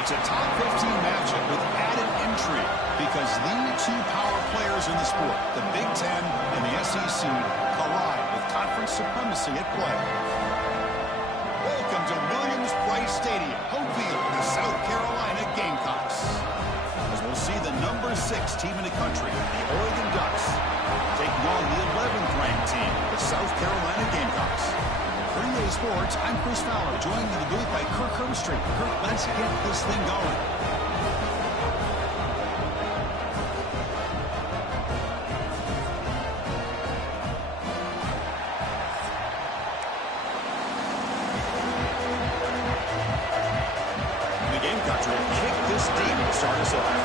It's a top 15 matchup with added intrigue because the two power players in the sport, the Big Ten and the SEC, collide with conference supremacy at play. Welcome to Williams-Brice Stadium, home field of the South Carolina Gamecocks. As we'll see the number 6 team in the country, the Oregon Ducks, taking on the 11th ranked team, the South Carolina Gamecocks. For EA Sports, I'm Chris Fowler, joined in the booth by Kirk Herbstreit. Kirk, let's get this thing going. The Gamecocks will kick this deep to start us off.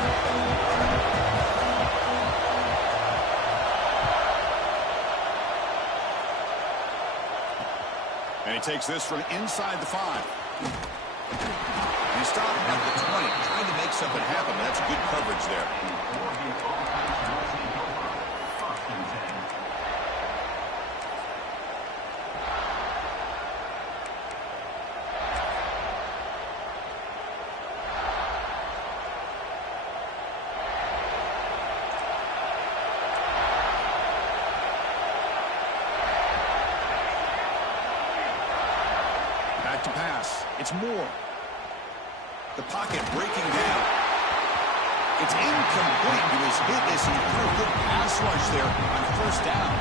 And he takes this from inside the 5. And he stopped at the 20, trying to make something happen. That's good coverage there. Back to pass. It's Moore. The pocket breaking down. It's incomplete. He was hit as he threw a good pass rush there on first down.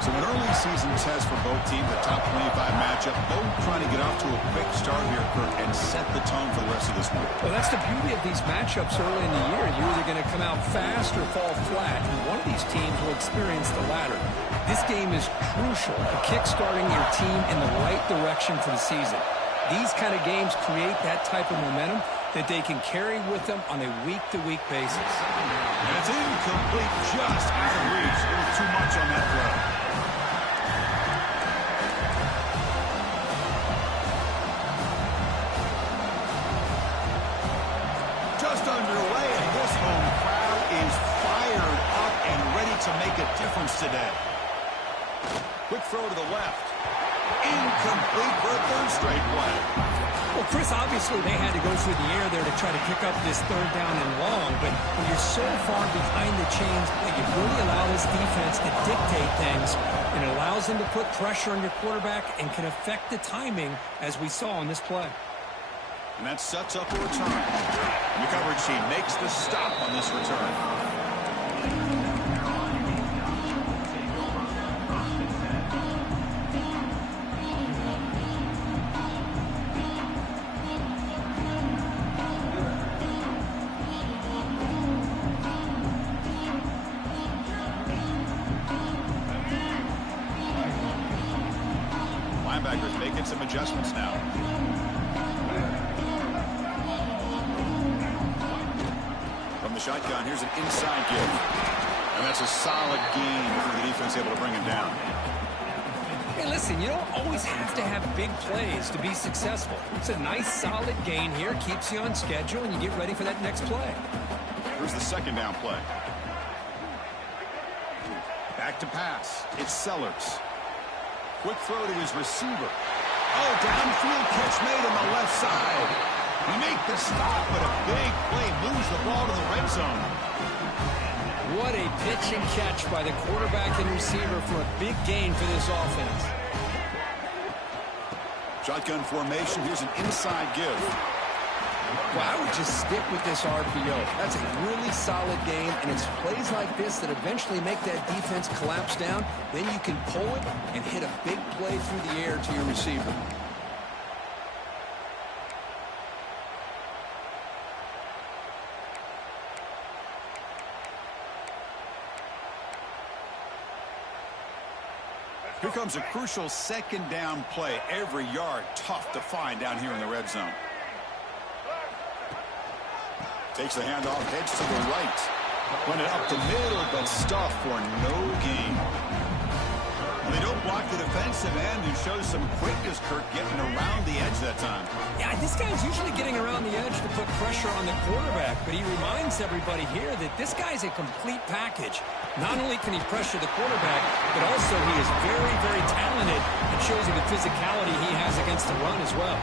So an early season test for both teams, a top 25 matchup. Both trying to get off to a quick start here, Kirk, and set the tone for the rest of this one. Well, that's the beauty of these matchups early in the year. You're either going to come out fast or fall flat, and one of these teams will experience the latter. This game is crucial for kick-starting your team in the right direction for the season. These kind of games create that type of momentum that they can carry with them on a week-to-week basis. And it's incomplete, just out of reach. A little too much on that throw. Just underway, and this home crowd is fired up and ready to make a difference today. Quick throw to the left. Incomplete for a third straight play. Well, Chris, obviously they had to go through the air there to try to pick up this third down and long, but when you're so far behind the chains, you really allow this defense to dictate things, and it allows them to put pressure on your quarterback and can affect the timing, as we saw on this play. And that sets up a return. And the coverage team makes the stop on this return. Linebackers making some adjustments now. From the shotgun, here's an inside give. And that's a solid gain for the defense able to bring him down. Hey, listen, you don't always have to have big plays to be successful. It's a nice, solid gain here, keeps you on schedule, and you get ready for that next play. Here's the second down play. Back to pass. It's Sellers. Quick throw to his receiver. Oh, downfield catch made on the left side. We make the stop, but a big play moves the ball to the red zone. What a pitch and catch by the quarterback and receiver for a big gain for this offense. Shotgun formation. Here's an inside give. Well, I would just stick with this RPO. That's a really solid game, and it's plays like this that eventually make that defense collapse down. Then you can pull it and hit a big play through the air to your receiver. Here comes a crucial second down play. Every yard tough to find down here in the red zone. Takes the handoff, heads to the right. Went it up the middle, but stuffed for no gain. They don't block the defensive end, who shows some quickness, Kirk, getting around the edge that time. Yeah, this guy's usually getting around the edge to put pressure on the quarterback, but he reminds everybody here that this guy's a complete package. Not only can he pressure the quarterback, but also he is very, very talented and shows you the physicality he has against the run as well.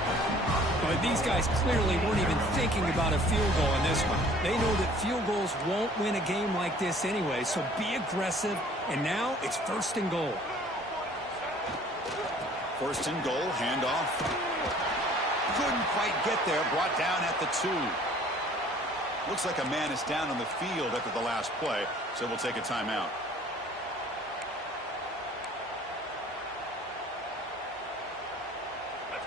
But these guys clearly weren't even thinking about a field goal in this one. They know that field goals won't win a game like this anyway, so be aggressive, and now it's 1st and goal. 1st and goal, handoff. Couldn't quite get there, brought down at the 2. Looks like a man is down on the field after the last play, so we'll take a timeout.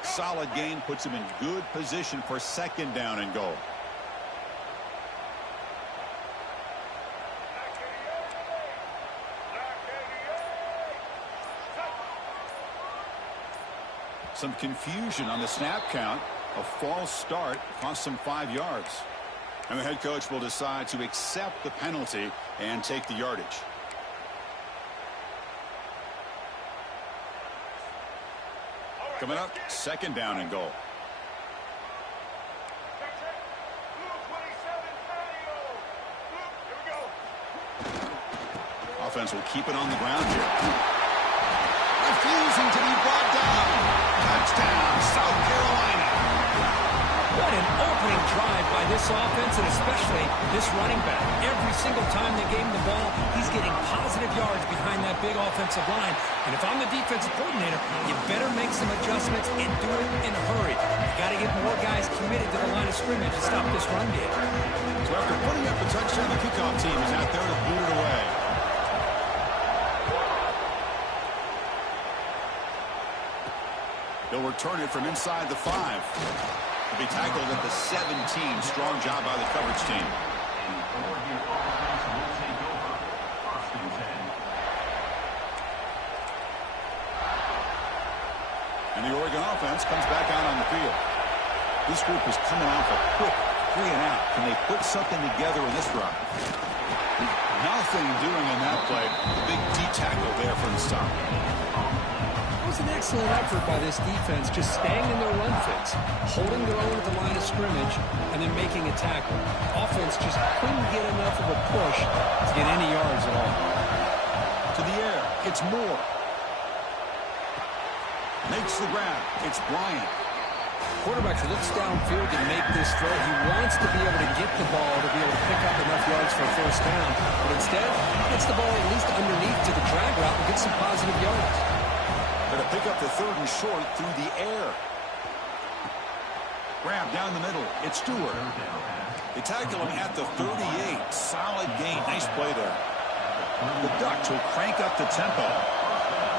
Solid gain puts him in good position for 2nd down and goal. Some confusion on the snap count. A false start cost him 5 yards. And the head coach will decide to accept the penalty and take the yardage. Coming up, 2nd down and goal. Offense will keep it on the ground here. Refusing to be brought down. Touchdown, South Carolina. What an opening drive by this offense, and especially this running back. Every single time they gave him the ball, he's getting positive yards behind that big offensive line. And if I'm the defensive coordinator, you better make some adjustments and do it in a hurry. You got to get more guys committed to the line of scrimmage to stop this run game. So after putting up the touchdown, the kickoff team is out there to boot it away. He'll return it from inside the 5. To be tackled at the 17. Strong job by the coverage team. And the Oregon offense comes back out on the field. This group is coming off a quick 3 and out. Can they put something together in this drive? Nothing doing in that play. The big D tackle there for the stop. It was an excellent effort by this defense, just staying in their run fits, holding their own at the line of scrimmage, and then making a tackle. Offense just couldn't get enough of a push to get any yards at all. To the air, it's Moore. Makes the grab. It's Bryant. Quarterback looks downfield to make this throw. He wants to be able to get the ball to be able to pick up enough yards for a 1st down, but instead, he gets the ball at least underneath to the drag route and gets some positive yards. Going to pick up the 3rd and short through the air. Grab down the middle. It's Stewart. They tackle him at the 38. Solid gain. Nice play there. The Ducks will crank up the tempo.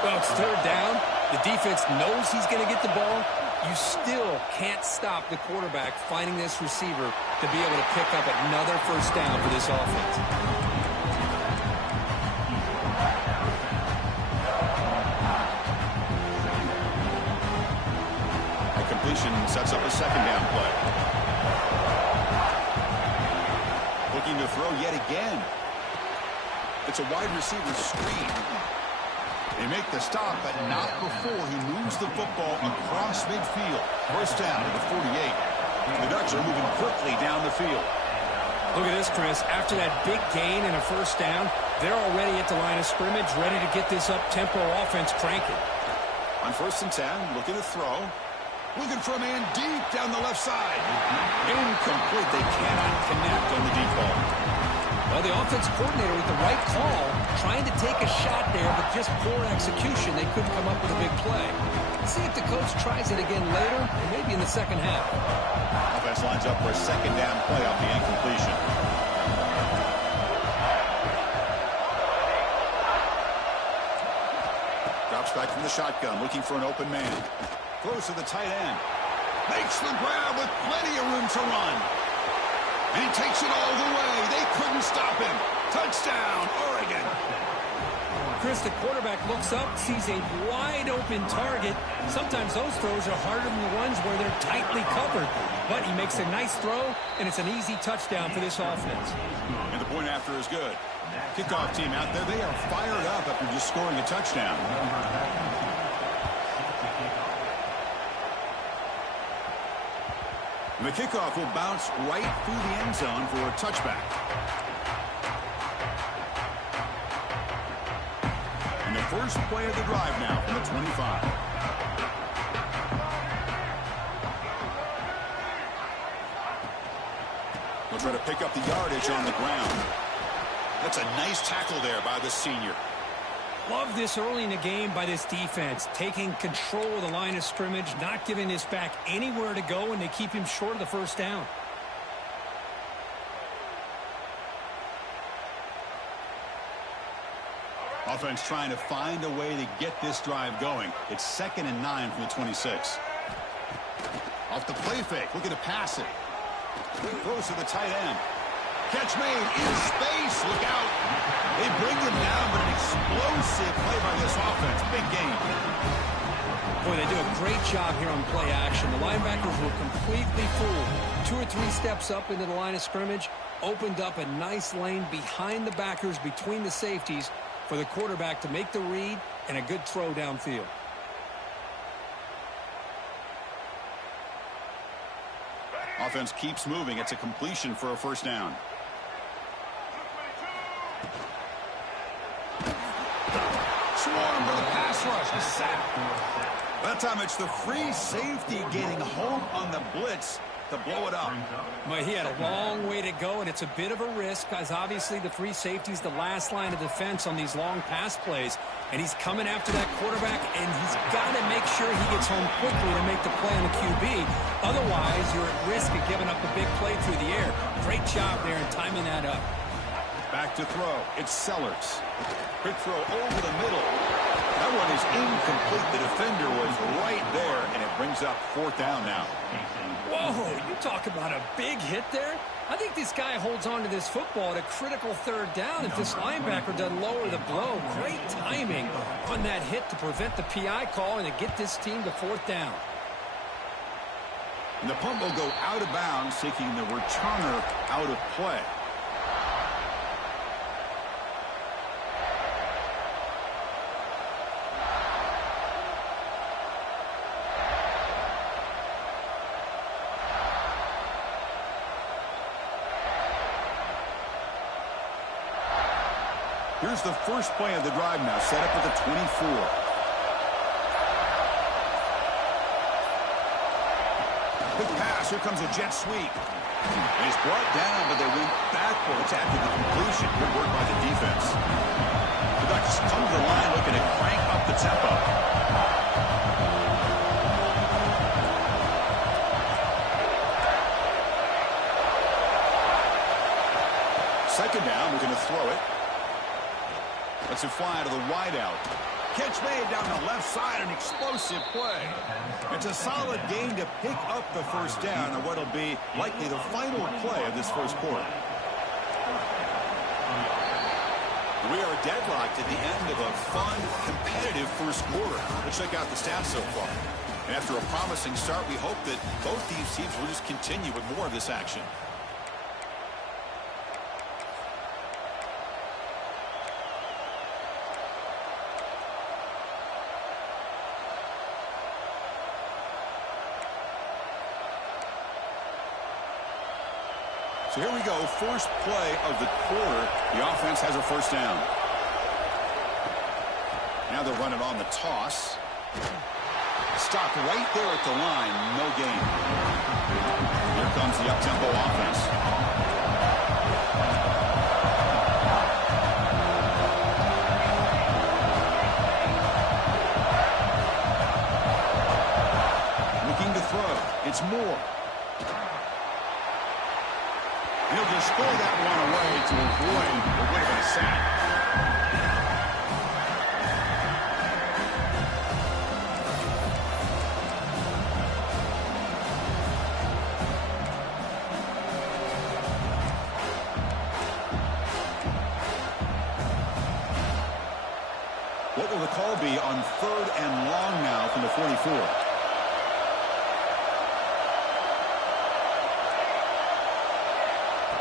Well, it's 3rd down. The defense knows he's going to get the ball. You still can't stop the quarterback finding this receiver to be able to pick up another 1st down for this offense. Completion sets up a 2nd down play. Looking to throw yet again. It's a wide receiver screen. They make the stop, but not before he moves the football across midfield. 1st down to the 48. The Ducks are moving quickly down the field. Look at this, Chris. After that big gain and a 1st down, they're already at the line of scrimmage, ready to get this up-tempo offense cranking. On 1st and 10, looking to throw. Looking for a man deep down the left side. Incomplete. They cannot connect on the deep ball. Well, the offense coordinator with the right call, trying to take a shot there, but just poor execution. They couldn't come up with a big play. Let's see if the coach tries it again later, or maybe in the 2nd half. Offense lines up for a 2nd down play off the incompletion. Drops back from the shotgun, looking for an open man. Throws to the tight end. Makes the grab with plenty of room to run. And he takes it all the way. They couldn't stop him. Touchdown, Oregon. Chris, the quarterback looks up, sees a wide-open target. Sometimes those throws are harder than the ones where they're tightly covered. But he makes a nice throw, and it's an easy touchdown for this offense. And the point after is good. Kickoff team out there, they are fired up after just scoring a touchdown. And the kickoff will bounce right through the end zone for a touchback. And the first play of the drive now from the 25. We'll try to pick up the yardage on the ground. That's a nice tackle there by the senior. Love this early in the game by this defense, taking control of the line of scrimmage, not giving this back anywhere to go, and they keep him short of the first down. Offense trying to find a way to get this drive going. It's 2nd and 9 from the 26. Off the play fake, looking to pass it. Throws to the tight end. Catch made in space. Look out. They bring them down, but an explosive play by this offense. Big game. Boy, they do a great job here on play action. The linebackers were completely fooled. 2 or 3 steps up into the line of scrimmage, opened up a nice lane behind the backers, between the safeties, for the quarterback to make the read and a good throw downfield. Offense keeps moving. It's a completion for a first down. Swarm for the pass rush. A sack. That time it's the free safety getting home on the blitz to blow it up. But he had a long way to go, and it's a bit of a risk because obviously the free safety is the last line of defense on these long pass plays. And he's coming after that quarterback, and he's got to make sure he gets home quickly to make the play on the QB. Otherwise, you're at risk of giving up a big play through the air. Great job there in timing that up. Back to throw. It's Sellers. Quick throw over the middle. That one is incomplete. The defender was right there, and it brings up 4th down now. Whoa, you talk about a big hit there. I think this guy holds on to this football at a critical 3rd down if this linebacker doesn't lower the blow. Great timing on that hit to prevent the PI call and to get this team to 4th down. And the punt will go out of bounds, taking the returner out of play. Here's the first play of the drive now, set up at the 24. Quick pass, here comes a jet sweep. And he's brought down, but they went backwards after the completion. Good work by the defense. The Ducks come to the line looking to crank up the tempo. Second down, we're going to throw it. Let's it fly to the wideout. Catch made down the left side, an explosive play. It's a solid gain to pick up the first down on what will be likely the final play of this first quarter. We are deadlocked at the end of a fun, competitive first quarter. Let's check out the stats so far. And after a promising start, we hope that both these teams will just continue with more of this action. So here we go, first play of the quarter. The offense has a first down. Now they're running on the toss. Stopped right there at the line, no gain. Here comes the up-tempo offense. Looking to throw. It's Moore. He'll just throw that one away to avoid a bit of a sack. What will the call be on 3rd and long now from the 44?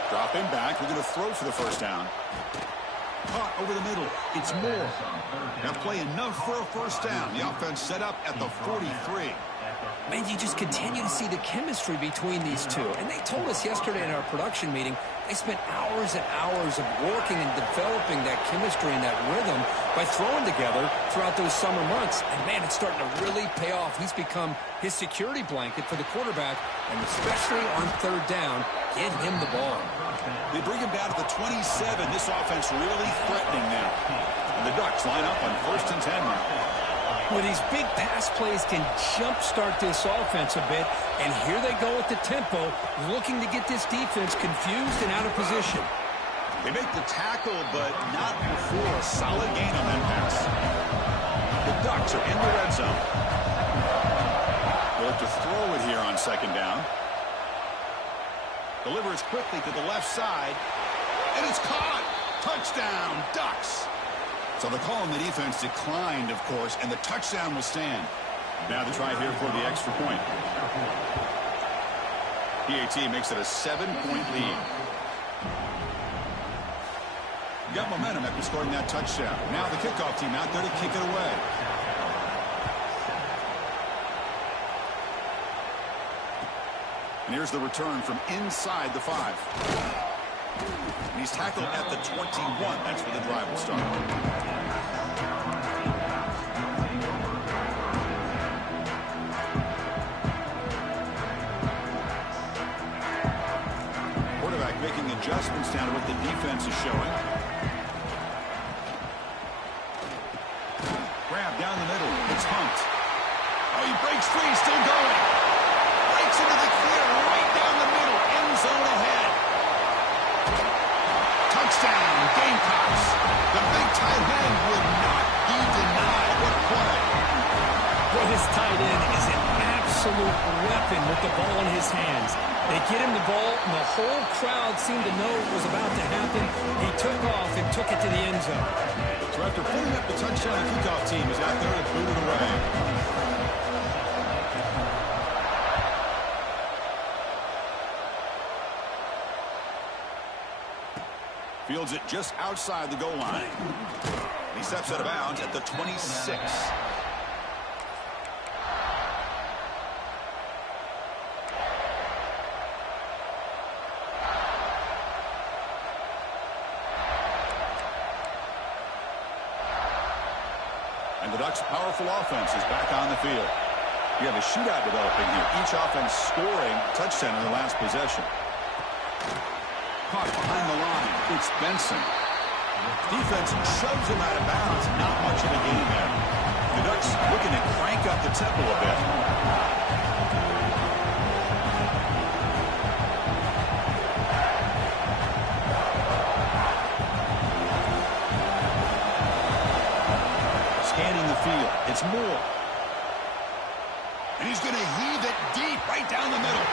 Dropping back, we're going to throw for the first down. Caught over the middle. It's Moore. That play enough for a first down. The offense set up at the 43. Man, you just continue to see the chemistry between these two. And they told us yesterday in our production meeting, they spent hours and hours of working and developing that chemistry and that rhythm by throwing together throughout those summer months. And, man, it's starting to really pay off. He's become his security blanket for the quarterback, and especially on third down, give him the ball. They bring him down to the 27. This offense really threatening now. And the Ducks line up on 1st and 10 now. Well, these big pass plays can jumpstart this offense a bit, and here they go with the tempo, looking to get this defense confused and out of position. They make the tackle, but not before a solid gain on that pass. The Ducks are in the red zone. They'll have to throw it here on 2nd down. Delivers quickly to the left side, and it's caught. Touchdown, Ducks. So the call on the defense declined, of course, and the touchdown will stand. Now they try here for the extra point. PAT makes it a 7-point lead. Got momentum after scoring that touchdown. Now the kickoff team out there to kick it away. And here's the return from inside the 5. And he's tackled at the 21. That's where the drive will start. Quarterback making adjustments down to what the defense is showing. Grab down the middle. It's Hunt. Oh, he breaks free. Still going. Breaks into the clear right down the middle. End zone ahead. Touchdown, Gamecocks. The big tight end would not be denied. What a play. Well, his tight end is an absolute weapon with the ball in his hands. They get him the ball, and the whole crowd seemed to know it was about to happen. He took off and took it to the end zone. So after putting up the touchdown, the kickoff team is out there to boot it away. Fields it just outside the goal line. He steps out of bounds at the 26. And the Ducks' powerful offense is back on the field. We have a shootout developing here. Each offense scoring a touchdown in their last possession. Caught behind the line. It's Benson. Defense shoves him out of bounds. Not much of a gain there. The Ducks looking to crank up the tempo a bit. Scanning the field. It's Moore. And he's going to heave it deep right down the middle.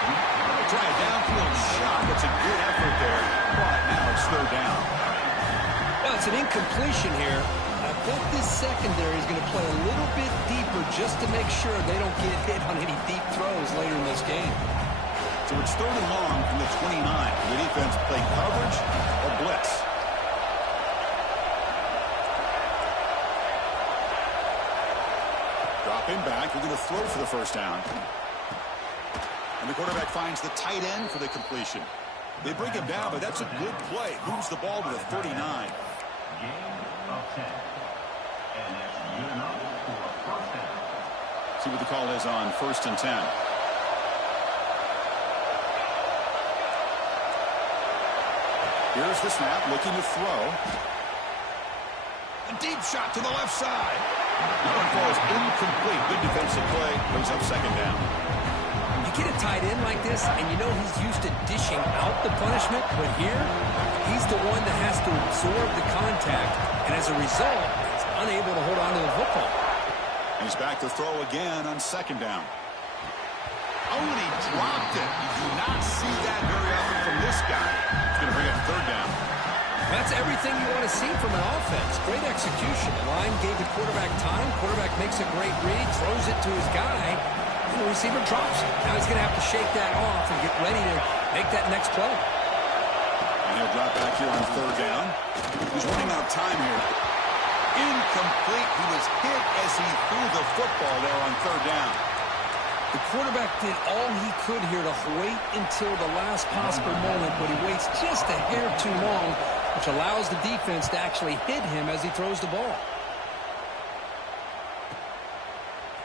Try a downfield shot. That's a good effort there. But now it's 3rd down. Well, it's an incompletion here. I bet this secondary is going to play a little bit deeper just to make sure they don't get hit on any deep throws later in this game. So it's 3rd and long from the 29. The defense play coverage or blitz. Dropping back. We're going to throw for the first down. And the quarterback finds the tight end for the completion. They bring him down, but that's a good play. Moves the ball to the 39. See what the call is on 1st and 10. Here's the snap, looking to throw. A deep shot to the left side. That one falls incomplete. Good defensive play. Brings up 2nd down. You get a tight end like this, and you know he's used to dishing out the punishment, but here, he's the one that has to absorb the contact, and as a result, he's unable to hold on to the football. And he's back to throw again on 2nd down. Oh, and he dropped it. You do not see that very often from this guy. He's going to bring up 3rd down. That's everything you want to see from an offense. Great execution. The line gave the quarterback time. Quarterback makes a great read, throws it to his guy, and the receiver drops it. Now he's going to have to shake that off and get ready to make that next play. And he'll drop back here on third down. He's running out of time here. Incomplete. He was hit as he threw the football there on third down. The quarterback did all he could here to wait until the last possible moment, but he waits just a hair too long, which allows the defense to actually hit him as he throws the ball.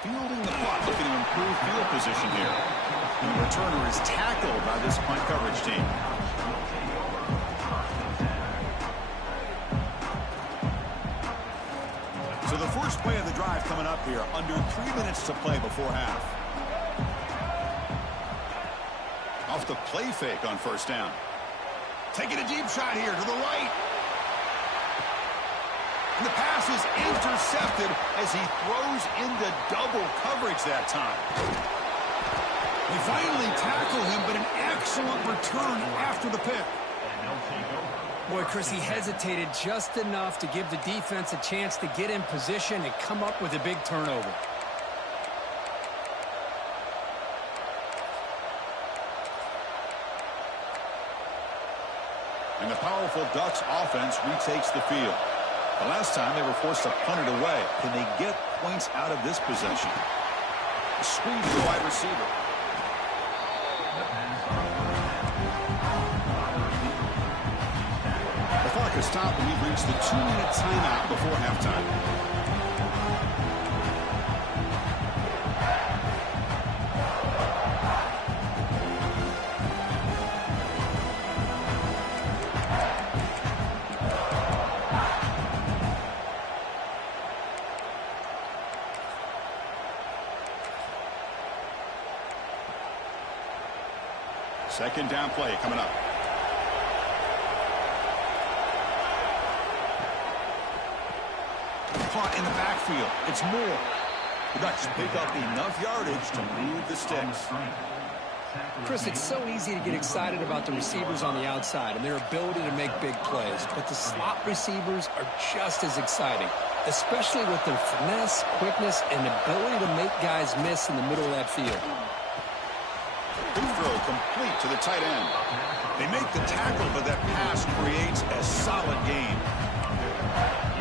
Fielding the punt, looking to improve field position here. And the returner is tackled by this punt coverage team. So the first play of the drive coming up here, under 3 minutes to play before half. Off the play fake on first down. Taking a deep shot here to the right. And the pass is intercepted as he throws into double coverage that time. They finally tackle him, but an excellent return after the pick. Boy, Chris, he hesitated just enough to give the defense a chance to get in position and come up with a big turnover. And the powerful Ducks offense retakes the field. The last time they were forced to punt it away. Can they get points out of this possession? A screen to the wide receiver. The clock has stopped and we've reached the 2-minute timeout before halftime. Second down play coming up. Caught in the backfield. It's Moore. The Ducks pick up enough yardage to move the sticks. Chris, it's so easy to get excited about the receivers on the outside and their ability to make big plays, but the slot receivers are just as exciting, especially with their finesse, quickness, and ability to make guys miss in the middle of that field. Big throw complete to the tight end. They make the tackle, but that pass creates a solid gain.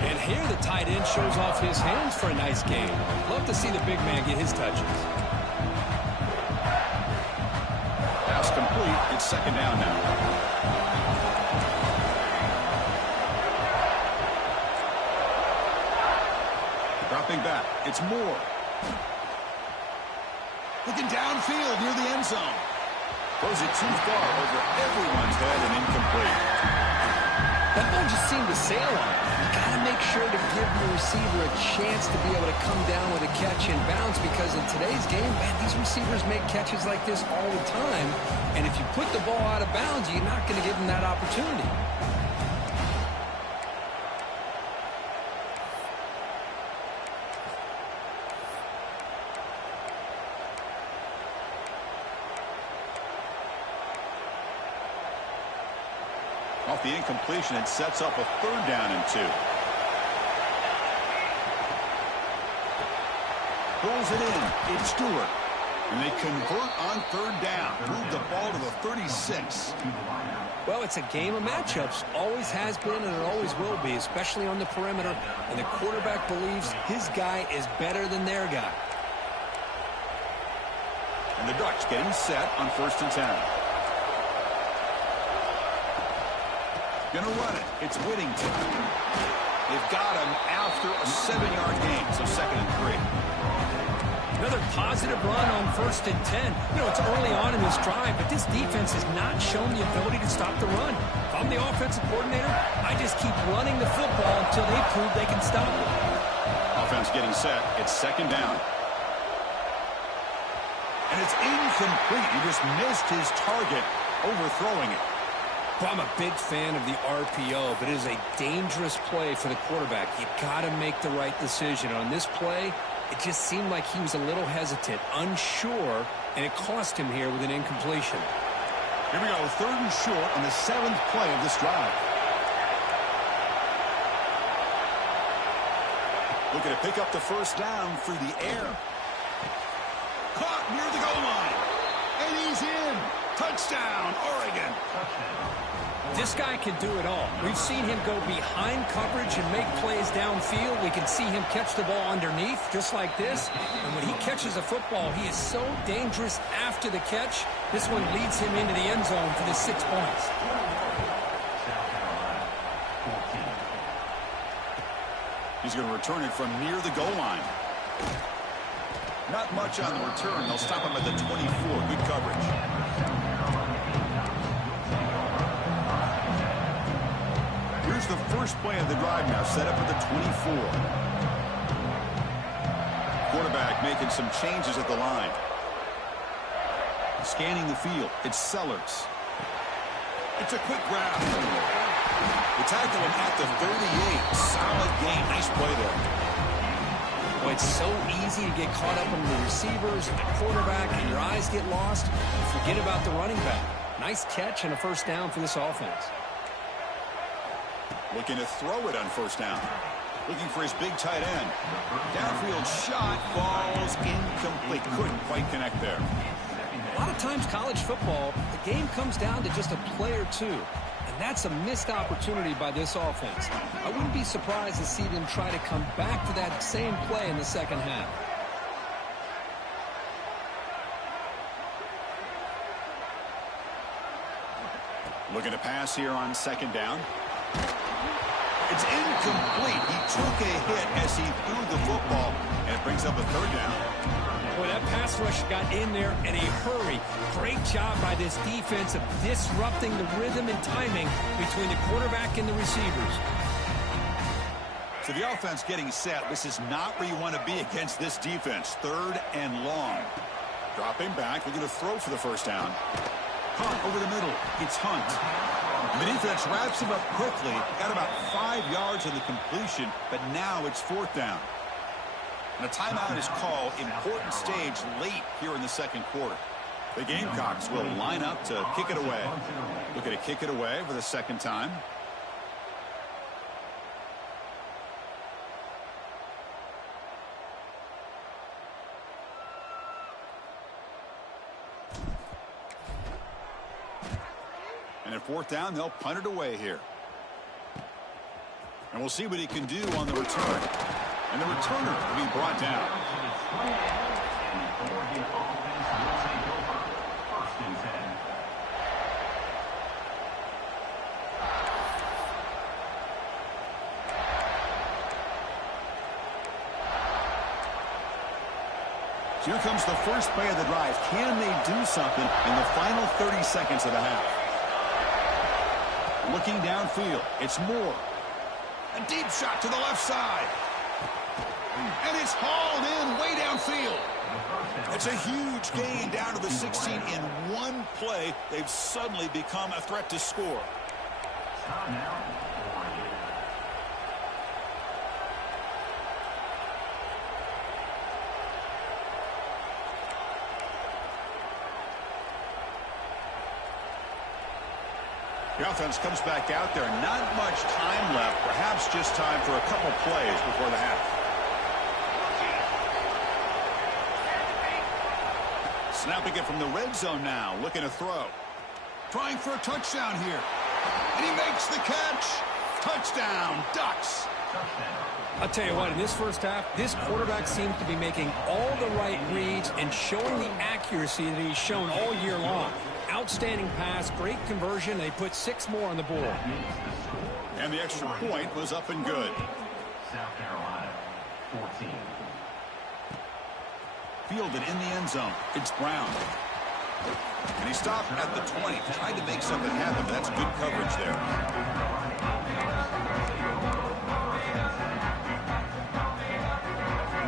And here the tight end shows off his hands for a nice gain. Love to see the big man get his touches. Pass complete. It's second down now. Dropping back. It's Moore. Looking downfield near the end zone. Throws it too far over everyone's head and incomplete. That ball just seemed to sail on. You got to make sure to give your receiver a chance to be able to come down with a catch and bounce, because in today's game, man, these receivers make catches like this all the time. And if you put the ball out of bounds, you're not going to give them that opportunity. Off the incompletion, it sets up a third down and 2. Pulls it in. It's Stewart. And they convert on third down. Move the ball to the 36. Well, it's a game of matchups. Always has been, and it always will be, especially on the perimeter. And the quarterback believes his guy is better than their guy. And the Ducks getting set on 1st and 10. Gonna run it. It's Whittington. They've got him after a 7-yard gain, so 2nd and 3. Another positive run on 1st and 10. You know, it's early on in this drive, but this defense has not shown the ability to stop the run. If I'm the offensive coordinator, I just keep running the football until they prove they can stop it. Offense getting set. It's 2nd down. And it's incomplete. He just missed his target, overthrowing it. Well, I'm a big fan of the RPO, but it is a dangerous play for the quarterback. You got to make the right decision. On this play, it just seemed like he was a little hesitant, unsure, and it cost him here with an incompletion. Here we go, 3rd and short on the 7th play of this drive. Looking to pick up the first down through the air. Caught near the goal line. And he's in. Touchdown, Oregon. This guy can do it all. We've seen him go behind coverage and make plays downfield. We can see him catch the ball underneath, just like this. And when he catches a football, he is so dangerous after the catch. This one leads him into the end zone for the 6 points. He's going to return it from near the goal line. Not much on the return. They'll stop him at the 24. Good coverage. Here's the first play of the drive now, set up at the 24. Quarterback making some changes at the line. Scanning the field. It's Sellers. It's a quick grab. They tackle him at the 38. Solid game. Nice play there. Well, it's so easy to get caught up on the receivers and the quarterback, and your eyes get lost. You forget about the running back. Nice catch and a first down for this offense. Looking to throw it on first down. Looking for his big tight end. Downfield shot falls incomplete. Couldn't quite connect there. A lot of times college football, the game comes down to just a play or two. And that's a missed opportunity by this offense. I wouldn't be surprised to see them try to come back to that same play in the second half. Looking to pass here on second down. It's incomplete. He took a hit as he threw the football, and it brings up a third down. Boy, that pass rush got in there in a hurry. Great job by this defense of disrupting the rhythm and timing between the quarterback and the receivers. So the offense getting set. This is not where you want to be against this defense. Third and long. Dropping back. We're going to throw for the first down. Hunt over the middle. It's Hunt. The defense wraps him up quickly. Got about 5 yards on the completion, but now it's fourth down. And a timeout is called. Important stage late here in the second quarter. The Gamecocks will line up to kick it away. Looking to kick it away for the second time. And at fourth down, they'll punt it away here. And we'll see what he can do on the return. And the returner will be brought down. So here comes the first play of the drive. Can they do something in the final 30 seconds of the half? Looking downfield, it's Moore. A deep shot to the left side. And it's hauled in way downfield. It's a huge gain down to the 16 in one play. They've suddenly become a threat to score. The offense comes back out there. Not much time left. Perhaps just time for a couple plays before the half. Snapping it from the red zone now. Looking to throw. Trying for a touchdown here. And he makes the catch. Touchdown, Ducks. I'll tell you what, in this first half, this quarterback seems to be making all the right reads and showing the accuracy that he's shown all year long. Outstanding pass, great conversion. They put 6 more on the board. And the extra point was up and good. South Carolina, 14. Fielded in the end zone. It's Brown. And he stopped at the 20. Tried to make something happen, but that's good coverage there.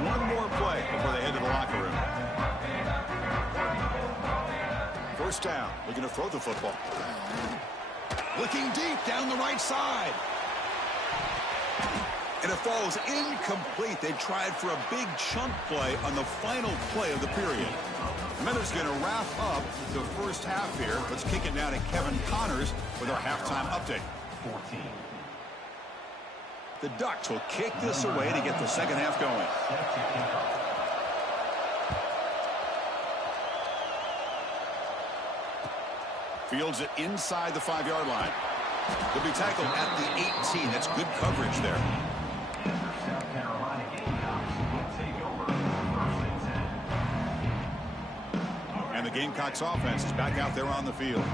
One more play before they head to the locker room. First down. Looking to throw the football. Looking deep down the right side. And it falls incomplete. They tried for a big chunk play on the final play of the period. The Miners going to wrap up the first half here. Let's kick it down to Kevin Connors with our halftime update. 14. The Ducks will kick this away to get the second half going. Set to kick off. Fields it inside the 5-yard line. He'll be tackled at the 18. That's good coverage there. South Carolina Gamecocks will take over 1st and 10. And the Gamecocks offense is back out there on the field.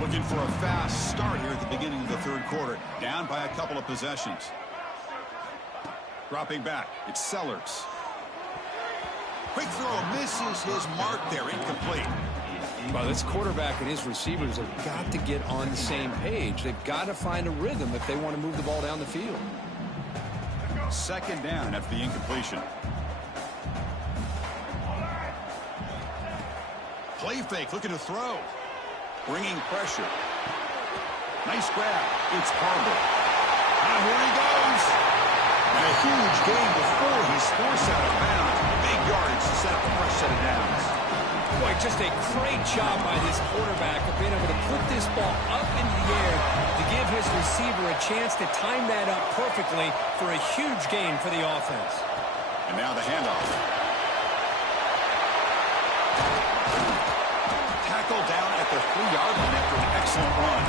Looking for a fast start here at the beginning of the third quarter. Down by a couple of possessions. Dropping back, it's Sellers. Quick throw, misses his mark there, incomplete. Well, this quarterback and his receivers have got to get on the same page. They've got to find a rhythm if they want to move the ball down the field. Second down after the incompletion. Play fake, looking to throw. Bringing pressure. Nice grab. It's Carter. Now here he goes. And a huge gain before he's forced out of bounds. Big yards to set up the first set of downs. Boy, just a great job by this quarterback of being able to put this ball up into the air to give his receiver a chance to time that up perfectly for a huge gain for the offense. And now the handoff. Tackle down at the 3-yard line after an excellent run.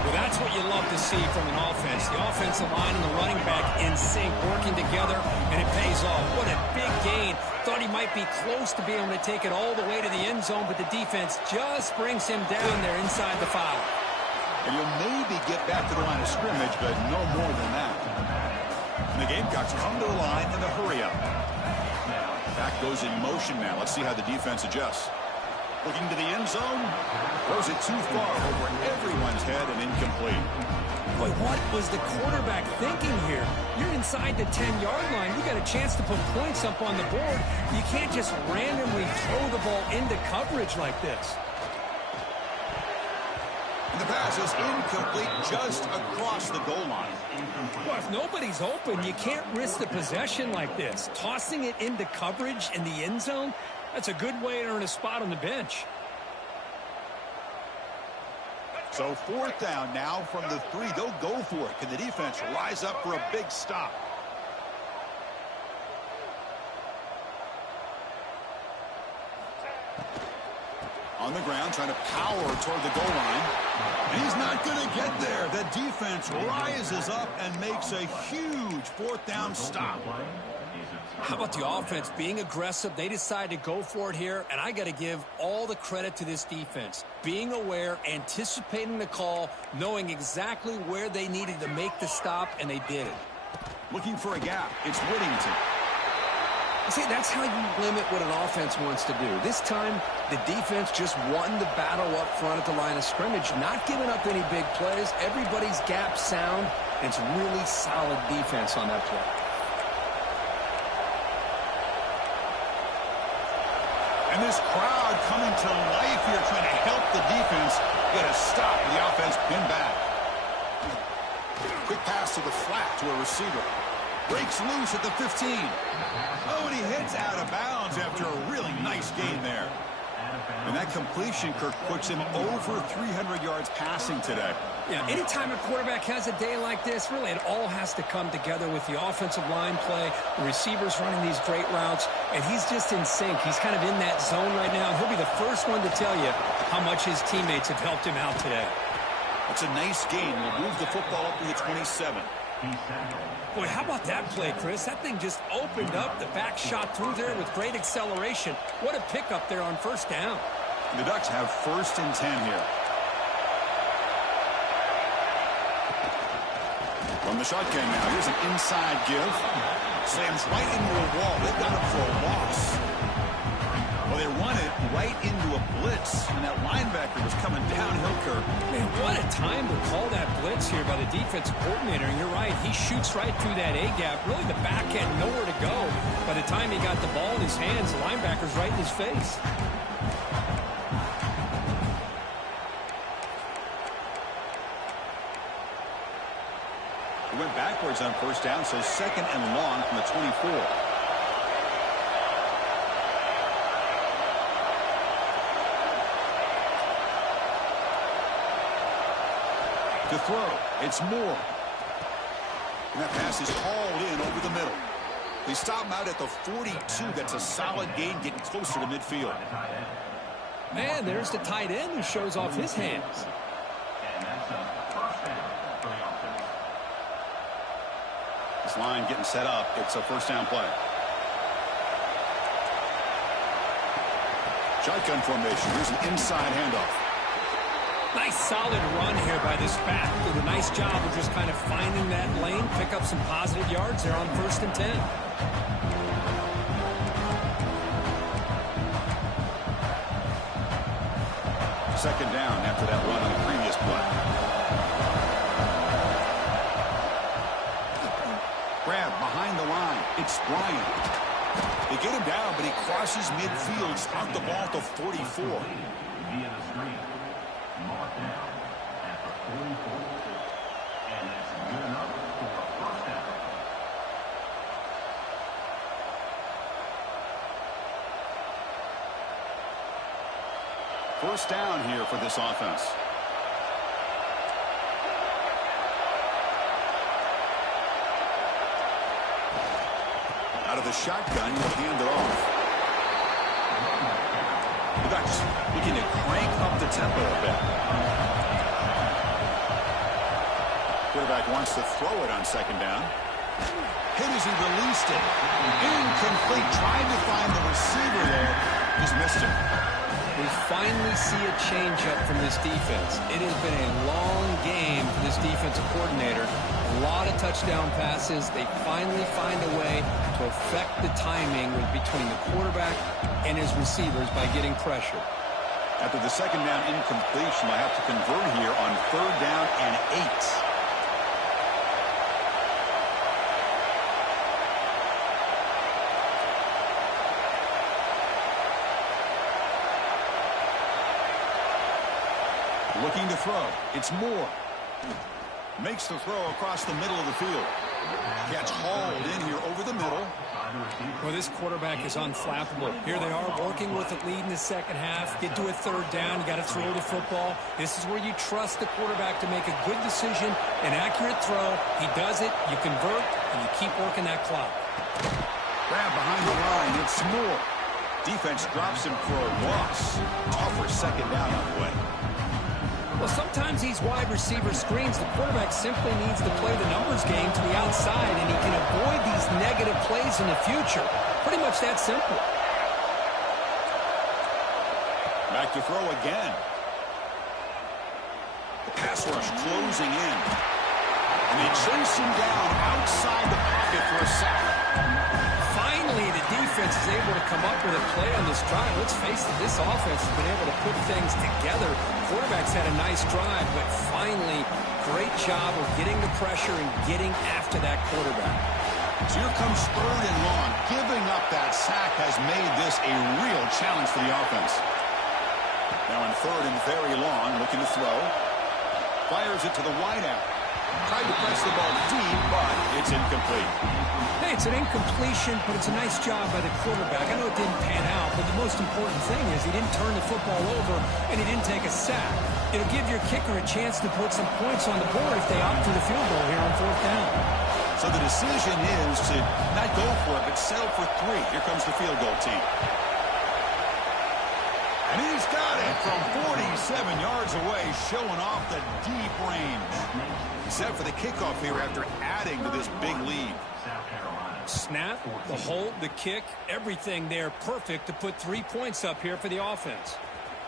Well, that's what you love to see from an offense. The offensive line and the running back in sync, working together, and it pays off. What a big gain. Thought he might be close to being able to take it all the way to the end zone, but the defense just brings him down there inside the 5. And you'll maybe get back to the line of scrimmage, but no more than that. And the Gamecocks come to the line in the hurry-up. Back goes in motion now. Let's see how the defense adjusts. Looking to the end zone. Throws it too far over everyone's head and incomplete. Boy, what was the quarterback thinking here? You're inside the 10-yard line. You got a chance to put points up on the board. You can't just randomly throw the ball into coverage like this. And the pass is incomplete just across the goal line. Well, if nobody's open, you can't risk the possession like this. Tossing it into coverage in the end zone, that's a good way to earn a spot on the bench. So 4th down now from the 3. They'll go for it. Can the defense rise up for a big stop? On the ground, trying to power toward the goal line. And he's not going to get there. The defense rises up and makes a huge 4th down stop. How about the offense being aggressive? They decide to go for it here, and I got to give all the credit to this defense. Being aware, anticipating the call, knowing exactly where they needed to make the stop, and they did it. Looking for a gap. It's Whittington. See, that's how you limit what an offense wants to do. This time, the defense just won the battle up front at the line of scrimmage, not giving up any big plays. Everybody's gap sound, and it's really solid defense on that play. And this crowd coming to life here, trying to help the defense get a stop. The offense pinned back. Quick pass to the flat to a receiver. Breaks loose at the 15. Oh, and he hits out of bounds after a really nice gain there. And that completion, Kirk, puts him over 300 yards passing today. Yeah, anytime a quarterback has a day like this, really it all has to come together with the offensive line play, the receivers running these great routes, and he's just in sync. He's kind of in that zone right now, and he'll be the first one to tell you how much his teammates have helped him out today. That's a nice gain. We'll move the football up to the 27. Boy, how about that play, Chris? That thing just opened up. The back shot through there with great acceleration. What a pickup there on 1st down. The Ducks have 1st and 10 here. From the shotgun now, here's an inside give. Slams right into a wall. They've got it for a loss. Well, they run it right into a blitz, and that linebacker was coming downhill, Kirk. Man, what a time to call that blitz here by the defensive coordinator. And you're right, he shoots right through that A-gap. Really, the back had nowhere to go. By the time he got the ball in his hands, the linebacker's right in his face. He went backwards on 1st down, so 2nd and long from the 24. To throw, it's Moore. And that pass is hauled in over the middle. They stop him out at the 42. That's a solid gain, getting closer to midfield. Man, there's the tight end who shows off his hands. This line getting set up. It's a first down play. Shotgun formation. Here's an inside handoff. Nice solid run here by this back. Did a nice job of just kind of finding that lane, pick up some positive yards there on 1st and 10. Second down after that run on the previous play. Grab behind the line. It's Bryant. They get him down, but he crosses midfield, out the ball to 44. Via the screen. Marked down at the 44. And that's good enough for a first down. First down here for this offense. Out of the shotgun, he'll hand it off. The Ducks begin to crank up the tempo a bit. Quarterback wants to throw it on second down. Hit as he released it. Incomplete. Trying to find the receiver there. Just missed it. We finally see a change-up from this defense. It has been a long game for this defensive coordinator. A lot of touchdown passes. They finally find a way to affect the timing between the quarterback and his receivers by getting pressure. After the second down incompletion, I have to convert here on 3rd down and 8. Looking to throw. It's Moore. Makes the throw across the middle of the field. Catch hauled in here over the middle. Well, this quarterback is unflappable. Here they are working with a lead in the second half. Get to a 3rd down. You got to throw the football. This is where you trust the quarterback to make a good decision, an accurate throw. He does it. You convert, and you keep working that clock. Grab behind the line. It's Moore. Defense drops him for a loss. Tougher second down on the way. Well, sometimes these wide receiver screens, the quarterback simply needs to play the numbers game to the outside, and he can avoid these negative plays in the future. Pretty much that simple. Back to throw again. The pass rush closing in. And they chase him down outside the pocket for a sack. Finally, the defense is able to come up with a play on this drive. Let's face it, this offense has been able to put things together. Quarterback's had a nice drive, but finally, great job of getting the pressure and getting after that quarterback. So here comes 3rd and long. Giving up that sack has made this a real challenge for the offense. Now in 3rd and very long, looking to throw. Fires it to the wideout. Tried to press the ball deep, but it's incomplete. Hey, it's an incompletion, but it's a nice job by the quarterback. I know it didn't pan out, but the most important thing is he didn't turn the football over and he didn't take a sack. It'll give your kicker a chance to put some points on the board if they opt for the field goal here on 4th down. So the decision is to not go for it, but settle for 3. Here comes the field goal team. And he's got it from 47 yards away, showing off the deep range. Set for the kickoff here after adding to this big lead. Snap, the hold, the kick, everything there perfect to put 3 points up here for the offense.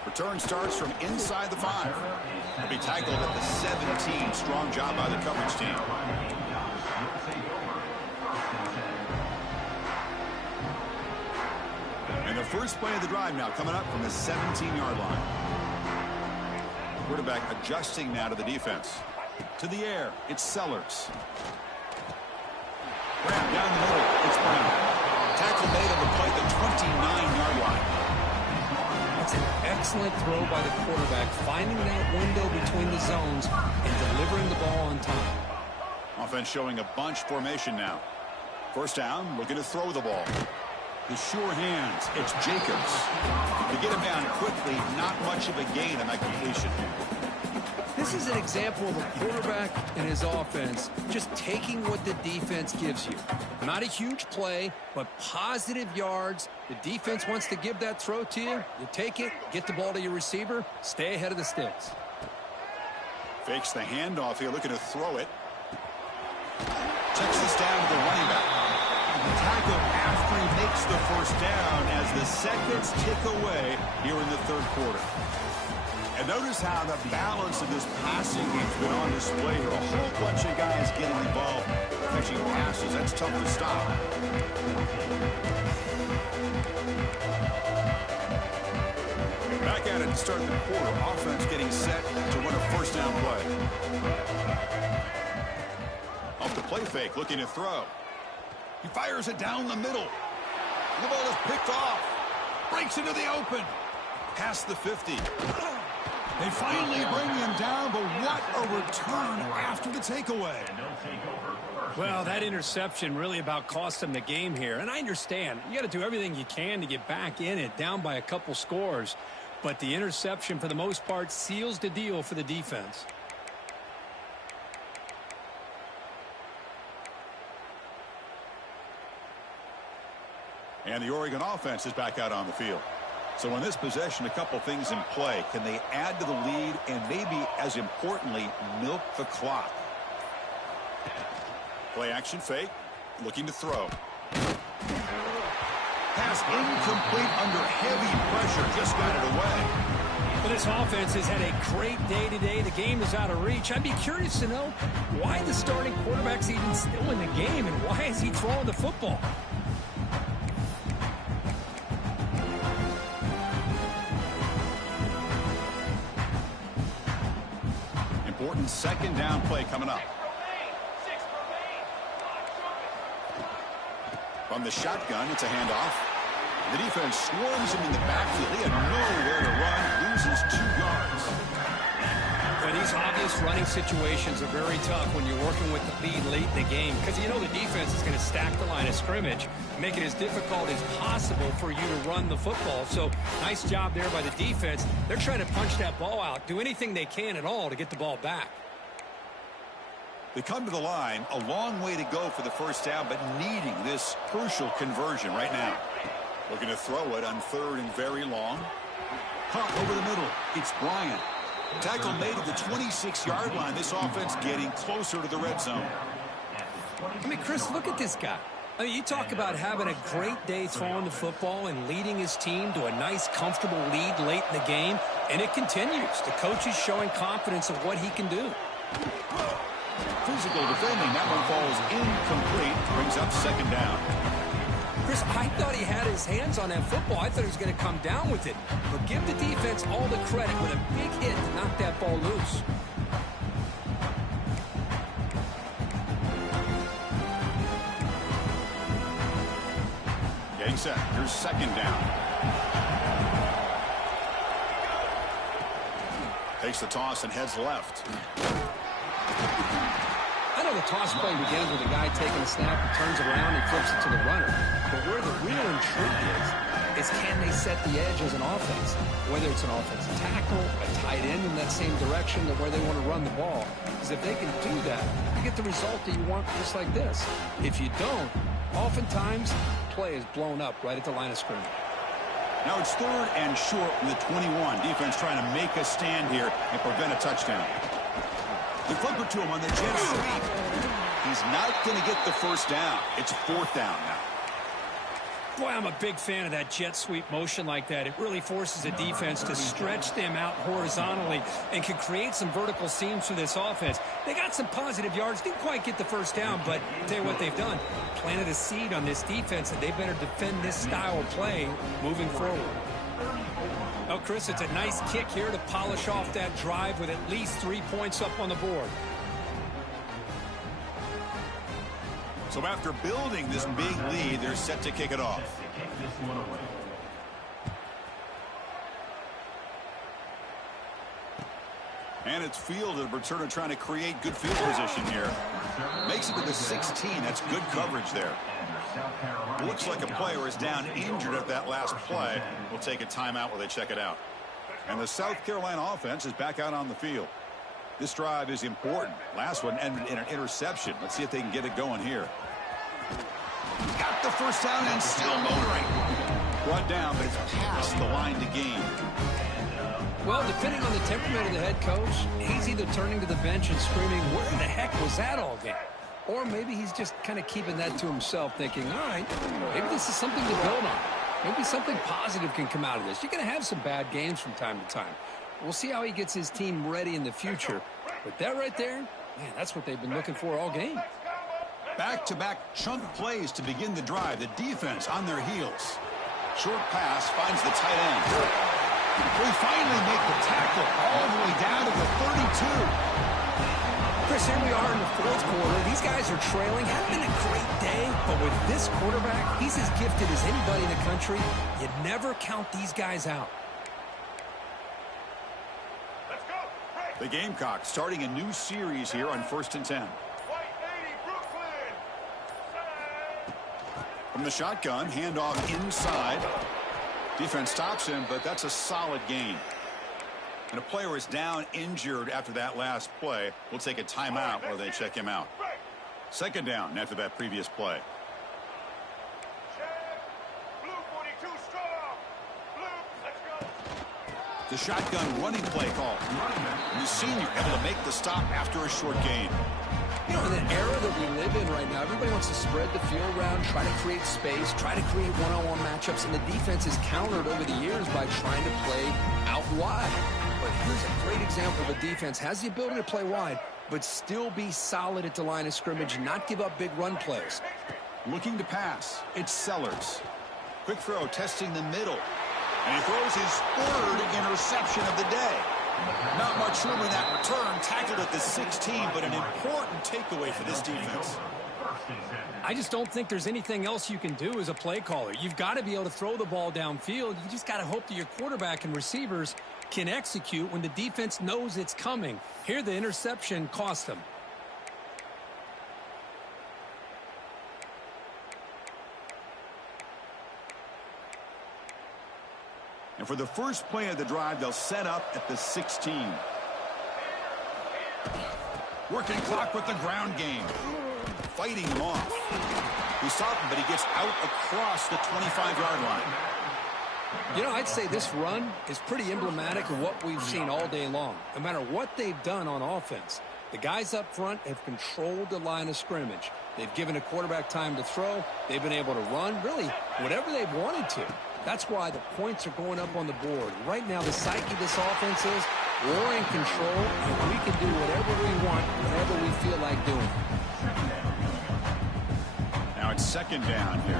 Return starts from inside the 5. He'll be tackled at the 17. Strong job by the coverage team. And the first play of the drive now coming up from the 17-yard line. Quarterback adjusting now to the defense. To the air, it's Sellers. Grab down the middle, it's Brown. Tackle made on the play at the 29-yard line. That's an excellent throw by the quarterback, finding that window between the zones and delivering the ball on time. Offense showing a bunch formation now. First down, looking to throw the ball. The sure hands, it's Jacobs. To get him down quickly, not much of a gain on that completion. This is an example of a quarterback and his offense just taking what the defense gives you. Not a huge play, but positive yards. The defense wants to give that throw to you. You take it, get the ball to your receiver, stay ahead of the sticks. Fakes the handoff here, looking to throw it. Checks this down to the running back. The tackle after he makes the first down as the seconds tick away here in the third quarter. And notice how the balance of this passing game's been on display here. A whole bunch of guys getting involved catching passes. That's tough to stop. Back at it to start the quarter. Offense getting set to win a first down play. Off the play fake, looking to throw. He fires it down the middle. The ball is picked off. Breaks into the open. Past the 50. They finally bring him down, but what a return after the takeaway. Well, that interception really about cost him the game here. And I understand. You got to do everything you can to get back in it, down by a couple scores. But the interception, for the most part, seals the deal for the defense. And the Oregon offense is back out on the field. So in this possession, a couple things in play. Can they add to the lead and maybe, as importantly, milk the clock? Play action fake. Looking to throw. Pass incomplete under heavy pressure. Just got it away. Well, this offense has had a great day today. The game is out of reach. I'd be curious to know why the starting quarterback's even still in the game and why is he throwing the football? Important second down play coming up. From the shotgun, it's a handoff. The defense swarms him in the backfield. He had nowhere to run, loses 2 yards. Well, these obvious running situations are very tough when you're working with the lead late in the game because you know the defense is going to stack the line of scrimmage, make it as difficult as possible for you to run the football. So nice job there by the defense. They're trying to punch that ball out, do anything they can at all to get the ball back. They come to the line, a long way to go for the first down, but needing this crucial conversion right now. Looking to throw it on 3rd and very long. Caught over the middle. It's Bryant. Tackle made at the 26-yard line. This offense getting closer to the red zone. I mean, Chris, look at this guy. I mean, you talk about having a great day throwing the football and leading his team to a nice, comfortable lead late in the game, and it continues. The coach is showing confidence of what he can do. Physical defending. That one falls incomplete. Brings up second down. Chris, I thought he had his hands on that football. I thought he was going to come down with it. But give the defense all the credit with a big hit to knock that ball loose. Getting set. Here's second down. Takes the toss and heads left. I know the toss play begins with a guy taking a snap and turns around and flips it to the runner. But where the real intrigue is can they set the edge as an offense? Whether it's an offensive tackle, a tight end in that same direction to where they want to run the ball. Because if they can do that, you get the result that you want just like this. If you don't, oftentimes, play is blown up right at the line of scrimmage. Now it's 3rd and short from the 21. Defense trying to make a stand here and prevent a touchdown. The flipper to him on the jet sweep. He's not going to get the first down. It's 4th down now. Boy, I'm a big fan of that jet sweep motion like that. It really forces a defense to stretch them out horizontally and can create some vertical seams for this offense. They got some positive yards. Didn't quite get the first down, but I'll tell you what they've done. Planted a seed on this defense that they better defend this style of play moving forward. Oh, Chris, it's a nice kick here to polish off that drive with at least 3 points up on the board. So after building this big lead, they're set to kick it off. And it's fielded. Returner trying to create good field position here. Makes it to the 16. That's good coverage there. Looks like a player is down injured at that last play. We'll take a timeout while they check it out. And the South Carolina offense is back out on the field. This drive is important. Last one ended in an interception. Let's see if they can get it going here. Got the first down and still motoring. Brought down, but it's past the line to gain. Well, depending on the temperament of the head coach, he's either turning to the bench and screaming, where the heck was that all game? Or maybe he's just kind of keeping that to himself, thinking, all right, maybe this is something to build on. Maybe something positive can come out of this. You're going to have some bad games from time to time. We'll see how he gets his team ready in the future. But that right there, man, that's what they've been looking for all game. Back-to-back chunk plays to begin the drive. The defense on their heels. Short pass finds the tight end. We finally make the tackle all the way down to the 32. Chris, here we are in the fourth quarter. These guys are trailing. Hasn't been a great day, but with this quarterback, he's as gifted as anybody in the country. You never count these guys out. The Gamecocks starting a new series here on 1st and 10. From the shotgun, handoff inside. Defense stops him, but that's a solid gain. And a player is down injured after that last play. We'll take a timeout while they check him out. Second down after that previous play. The shotgun running play call. And the senior able to make the stop after a short gain. You know, in the era that we live in right now, everybody wants to spread the field around, try to create space, try to create one-on-one matchups, and the defense is countered over the years by trying to play out wide. But here's a great example. The defense has the ability to play wide, but still be solid at the line of scrimmage, not give up big run plays. Looking to pass. It's Sellers. Quick throw testing the middle. And he throws his third interception of the day. Not much room in that return. Tackled at the 16, but an important takeaway for this defense. I just don't think there's anything else you can do as a play caller. You've got to be able to throw the ball downfield. You just got to hope that your quarterback and receivers can execute when the defense knows it's coming. Here, the interception cost them. And for the first play of the drive, they'll set up at the 16. Working clock with the ground game. Fighting him off. He stopped him, but he gets out across the 25-yard line. You know, I'd say this run is pretty emblematic of what we've seen all day long. No matter what they've done on offense, the guys up front have controlled the line of scrimmage. They've given a quarterback time to throw. They've been able to run, really, whatever they've wanted to. That's why the points are going up on the board. Right now, the psyche of this offense is we're in control, and we can do whatever we want, whatever we feel like doing. Now it's second down here.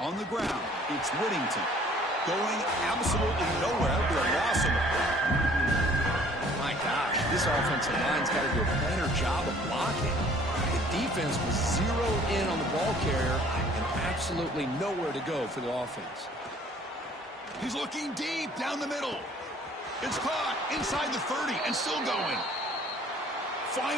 On the ground, it's Whittington. Going absolutely nowhere. They're a loss of it. My gosh, this offensive line's got to do a better job of blocking. The defense was zeroed in on the ball carrier and absolutely nowhere to go for the offense. He's looking deep down the middle. It's caught inside the 30 and still going. Finally.